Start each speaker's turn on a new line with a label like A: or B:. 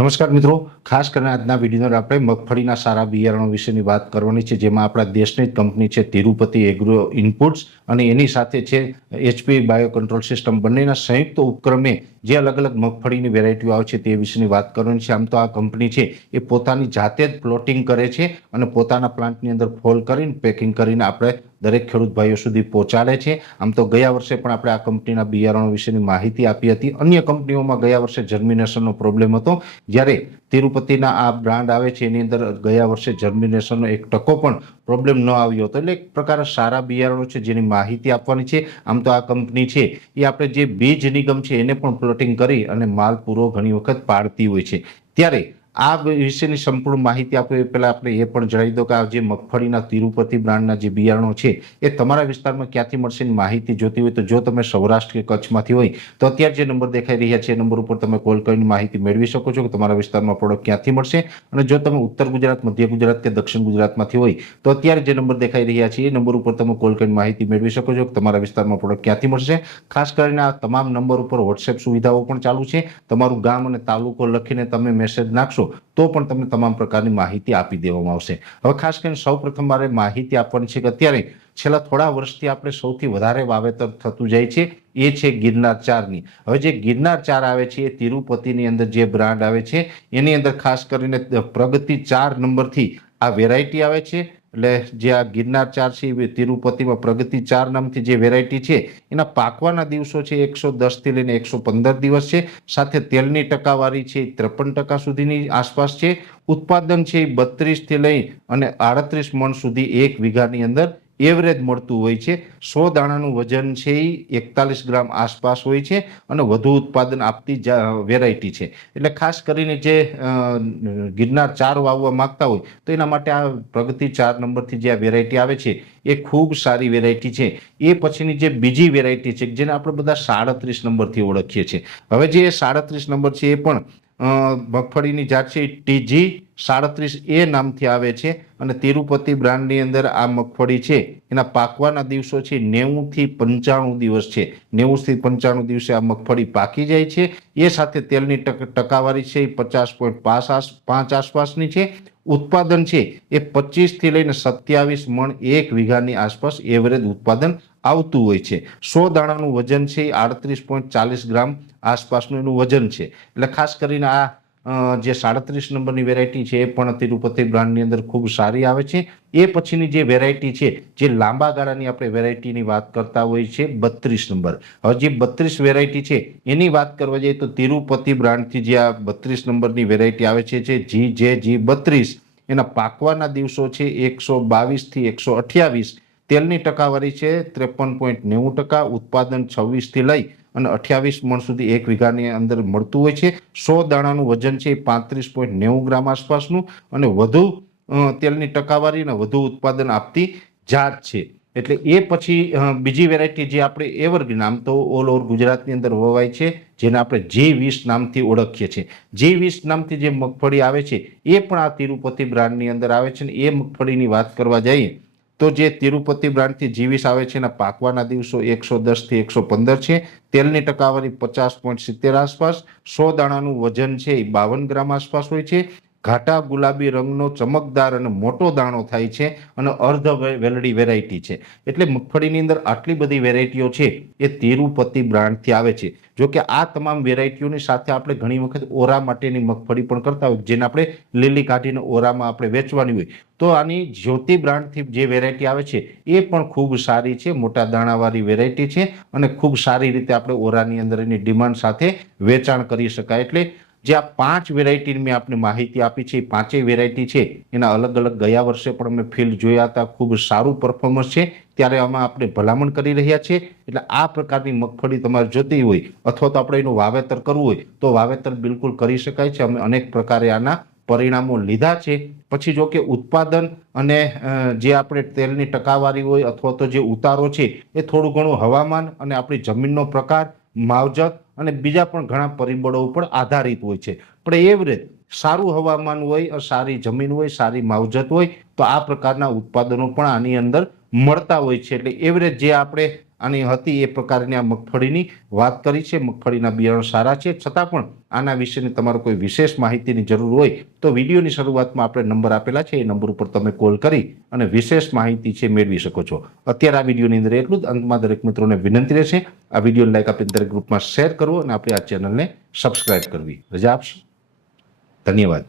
A: નમસ્કાર મિત્રો, ખાસ કરીને આજના વિડીયોમાં આપણે મગફળીના સારા બિયારણો વિશેની વાત કરવાની છે, જેમાં આપણા દેશની જ કંપની છે, તિરુપતિ એગ્રો ઇનપુટ્સ અને એની સાથે છે એચપી બાયો કંટ્રોલ સિસ્ટમ બંનેના સંયુક્ત ઉપક્રમે જે અલગ અલગ મગફળીની વેરાયટીઓ આવે છે તે વિશેની વાત કરવાની છે. આમ તો આ કંપની છે એ પોતાની જાતે જ પ્લોટિંગ કરે છે અને પોતાના પ્લાન્ટની અંદર ફોલ કરીને પેકિંગ કરીને આપણે દરેક ખેડૂત ભાઈઓ સુધી પહોંચાડે છે. આમ તો ગયા વર્ષે પણ આપણે આ કંપનીના બિયારણો વિશેની માહિતી આપી હતી. અન્ય કંપનીઓમાં ગયા વર્ષે જર્મિનેશનનો પ્રોબ્લેમ હતો. જ્યારે તિરુપતિના આ બ્રાન્ડ આવે છે, એની અંદર ગયા વર્ષે જર્મિનેશનનો એક ટકો પણ પ્રોબ્લેમ ન આવ્યો હતો. એટલે એક પ્રકારે સારા બિયારણો છે જેની માહિતી આપવાની છે. આમ તો આ કંપની છે એ આપણે જે બીજ નિગમ છે એને પણ પ્લોટિંગ કરી અને માલ પૂરો ઘણી વખત પાડતી હોય છે. ત્યારે આ વિશેની સંપૂર્ણ માહિતી આપો એ પહેલાં આપણે એ પણ જણાવી દો કે આ જે મગફળીના તિરુપતિ બ્રાન્ડના જે બિયારણો છે, એ તમારા વિસ્તારમાં ક્યાંથી મળશે એની માહિતી જોતી હોય તો જો તમે સૌરાષ્ટ્ર કે કચ્છમાંથી હોય, તો અત્યારે જે નંબર દેખાઈ રહ્યા છે એ નંબર ઉપર તમે કોલ કરીને માહિતી મેળવી શકો છો કે તમારા વિસ્તારમાં પ્રોડક્ટ ક્યાંથી મળશે અને જો તમે ઉત્તર ગુજરાત, મધ્ય ગુજરાત કે દક્ષિણ ગુજરાતમાંથી હોય, તો અત્યારે જે નંબર દેખાઈ રહ્યા છે એ નંબર ઉપર તમે કોલ કરીને માહિતી મેળવી શકો છો કે તમારા વિસ્તારમાં પ્રોડક્ટ ક્યાંથી મળશે. ખાસ કરીને આ તમામ નંબર ઉપર વોટ્સએપ સુવિધાઓ પણ ચાલુ છે. તમારું ગામ અને તાલુકો લખીને તમે મેસેજ નાખશો તો પણ તમને તમામ પ્રકારની માહિતી આપી દેવામાં આવશે. હવે ખાસ કરીને સૌ પ્રથમ મારે માહિતી આપવાની છે કે અત્યારે છેલ્લા થોડા વર્ષથી આપણે સૌથી વધારે વાવેતર થતું જાય છે એ છે ગિરનાર ચારની. હવે જે ગિરનાર ચાર આવે છે એ તિરુપતિની અંદર જે બ્રાન્ડ આવે છે, એની અંદર ખાસ કરીને પ્રગતિ ચાર નંબરથી આ વેરાયટી આવે છે. એટલે જે આ ગિરનાર ચાર છે એ તિરુપતિમાં પ્રગતિ ચાર નામથી જે વેરાયટી છે, એના પાકવાના દિવસો છે એકસો દસથી લઈને એકસો પંદર દિવસ છે. સાથે તેલની ટકાવારી છે એ ત્રેપન ટકા સુધીની આસપાસ છે. ઉત્પાદન છે એ બત્રીસથી લઈ અને આડત્રીસ મણ સુધી એક વીઘાની અંદર એવરેજ મળતું હોય છે. સો દાણાનું વજન છે એ એકતાલીસ ગ્રામ આસપાસ હોય છે અને વધુ ઉત્પાદન આપતી વેરાયટી છે. એટલે ખાસ કરીને જે ગિરનાર ચાર વાવવા માંગતા હોય, તો એના માટે આ પ્રગતિ ચાર નંબરથી જે આ વેરાયટી આવે છે, એ ખૂબ સારી વેરાયટી છે. એ પછીની જે બીજી વેરાયટી છે, જેને આપણે બધા સાડત્રીસ નંબરથી ઓળખીએ છીએ. હવે જે સાડત્રીસ નંબર છે એ પણ મગફળીની જાત છે ટીજી સાડત્રીસ એ નામથી આવે છે અને તિરુપતિ બ્રાન્ડની અંદર આ મગફળી છે. એના પાકવાના દિવસો છે નેવુંથી પંચાણું દિવસ છે. નેવુંથી પંચાણું દિવસે આ મગફળી પાકી જાય છે. એ સાથે તેલની ટક, ટકાવારી છે એ પચાસ પોઈન્ટ પાંચ આસપાસની છે. ઉત્પાદન છે એ પચીસથી લઈને સત્યાવીસ મણ એક વીઘાની આસપાસ એવરેજ ઉત્પાદન આવતું હોય છે. સો દાણાનું વજન છે, આડત્રીસ પોઈન્ટ ચાલીસ ગ્રામ આસપાસનું એનું વજન છે. એટલે ખાસ કરીને આ જે સાડત્રીસ નંબરની વેરાયટી છે, એ પણ તિરુપતિ બ્રાન્ડની અંદર ખૂબ સારી આવે છે. એ પછીની જે વેરાયટી છે, જે લાંબા ગાળાની આપણે વેરાયટીની વાત કરતા હોઈએ છીએ બત્રીસ નંબર. હવે જે બત્રીસ વેરાયટી છે, એની વાત કરવા જઈએ તો તિરુપતિ બ્રાન્ડથી જે આ બત્રીસ નંબરની વેરાયટી આવે છે, જે જી જે જી બત્રીસ, એના પાકવાના દિવસો છે, એકસો બાવીસથી એકસો અઠ્યાવીસ. તેલની ટકાવારી છે ત્રેપન પોઈન્ટ નેવું ટકા, ઉત્પાદન છવ્વીસથી લઈ અને અઠ્યાવીસ મણ સુધી એક વીઘાની અંદર મળતું હોય છે. સો દાણાનું વજન છે એ પાંત્રીસ પોઈન્ટ નેવું ગ્રામ આસપાસનું અને વધુ તેલની ટકાવારી અને વધુ ઉત્પાદન આપતી જાત છે. એટલે એ પછી બીજી વેરાયટી જે આપણે એવરગ્રીન આમ તો ઓલ ઓવર ગુજરાતની અંદર વવાય છે, જેને આપણે જે વીસ નામથી ઓળખીએ છીએ. જે વીસ નામથી જે મગફળી આવે છે, એ પણ આ તિરુપતિ બ્રાન્ડની અંદર આવે છે ને એ મગફળીની વાત કરવા જઈએ તો જે તિરુપતિ બ્રાન્ડથી જીવીસ આવે છે એના પાકવાના દિવસો એકસો દસથી એકસો પંદર છે. તેલની ટકાવારી પચાસ પોઈન્ટ સિત્તેર આસપાસ, સો દાણાનું વજન છે એ બાવન ગ્રામ આસપાસ હોય છે. ઘાટા ગુલાબી રંગનો ચમકદાર અને મોટો દાણો થાય છે અને અર્ધ વેલડી વેરાયટી છે. એટલે મગફળીની અંદર આટલી બધી વેરાયટીઓ છે એ તિરુપતિ બ્રાન્ડથી આવે છે. જો કે આ તમામ વેરાયટીઓની સાથે આપણે ઘણી વખત ઓરા માટેની મગફળી પણ કરતા હોય જેને આપણે લીલી કાઢીને ઓરામાં આપણે વેચવાની હોય. તો આની જ્યોતિ બ્રાન્ડથી જે વેરાયટી આવે છે એ પણ ખૂબ સારી છે, મોટા દાણાવાળી વેરાયટી છે અને ખૂબ સારી રીતે આપણે ઓરાની અંદર એની ડિમાન્ડ સાથે વેચાણ કરી શકાય. એટલે જે આ પાંચ વેરાયટીની મેં આપને માહિતી આપી છે, એ પાંચેય વેરાયટી છે, એના અલગ અલગ ગયા વર્ષે પણ અમે ફિલ્ડ જોયા હતા, ખૂબ સારું પરફોર્મન્સ છે, ત્યારે આમાં આપણે ભલામણ કરી રહ્યા છીએ એટલે આ પ્રકારની મગફળી તમારે જોતી હોય, અથવા તો આપણે એનું વાવેતર કરવું હોય, તો વાવેતર બિલકુલ કરી શકાય છે, અમે અનેક પ્રકારે આના પરિણામો લીધા છે, પછી જો કે ઉત્પાદન અને જે આપણે તેલની ટકાવારી હોય, અથવા તો જે ઉતારો છે, એ થોડું ઘણું હવામાન અને આપણી જમીનનો પ્રકાર માવજત અને બીજા પણ ઘણા પરિબળો ઉપર આધારિત હોય છે. પણ એવરેજ સારું હવામાન હોય સારી જમીન હોય, સારી માવજત હોય, તો આ પ્રકારના ઉત્પાદનો પણ આની અંદર મળતા હોય છે. એટલે એવરેજ જે આપણે આની હતી એ પ્રકારની આ મગફળીની વાત કરી છે. મગફળીના બિયારણ સારા છે. છતાં પણ આના વિશેની તમારે કોઈ વિશેષ માહિતીની જરૂર હોય તો વિડીયોની શરૂઆતમાં આપણે નંબર આપેલા છે. એ નંબર ઉપર તમે કોલ કરી અને વિશેષ માહિતી છે મેળવી શકો છો. અત્યારે આ વિડીયોની અંદર એટલું જ. અંતમાં દરેક મિત્રોને વિનંતી રહેશે, આ વિડીયોને લાઈક આપીને દરેક ગ્રુપમાં શેર કરવો અને આપણી આ ચેનલને સબસ્ક્રાઇબ કરવી. રજા આપશો. ધન્યવાદ.